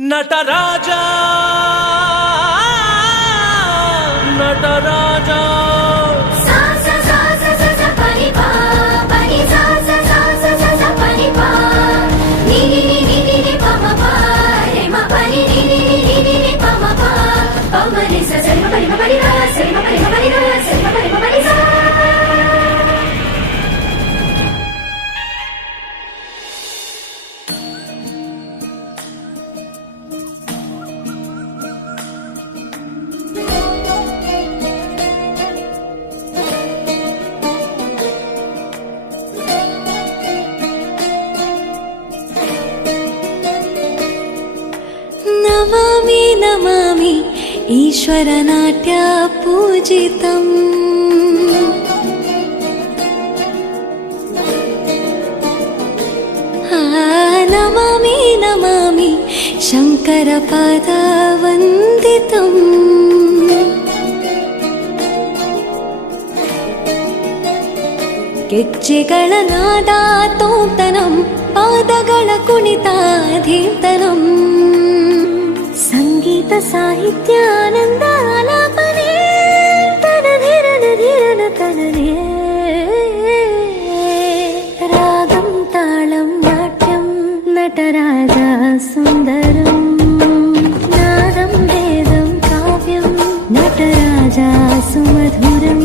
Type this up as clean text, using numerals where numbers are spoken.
నటరాజా నటరాజా नमामि नमामि ईश्वरनाट्य पूजितम् नमामि नमामि शङ्करपादवन्दितम् ಗೆಜ್ಜೆಗಳ ನಾದ ತೋಂತನಂ ಪಾದಗಳ ಕುಣಿತಾಧೀರ್ತನಂ ಸಂಗೀತ ಸಾಹಿತ್ಯ ಆನಂದ ಆಲಾಪನೆ ತನಧಿರನ ಧಿರನ ತನನೇ ರಾಗಂ ತಾಳಂ ನಾಟ್ಯಂ ನಟರಾಜ ಸುಂದರಂ ನಾದಂ ವೇದಂ ಕಾವ್ಯಂ ನಟರಾಜ ಸುಮಧುರಂ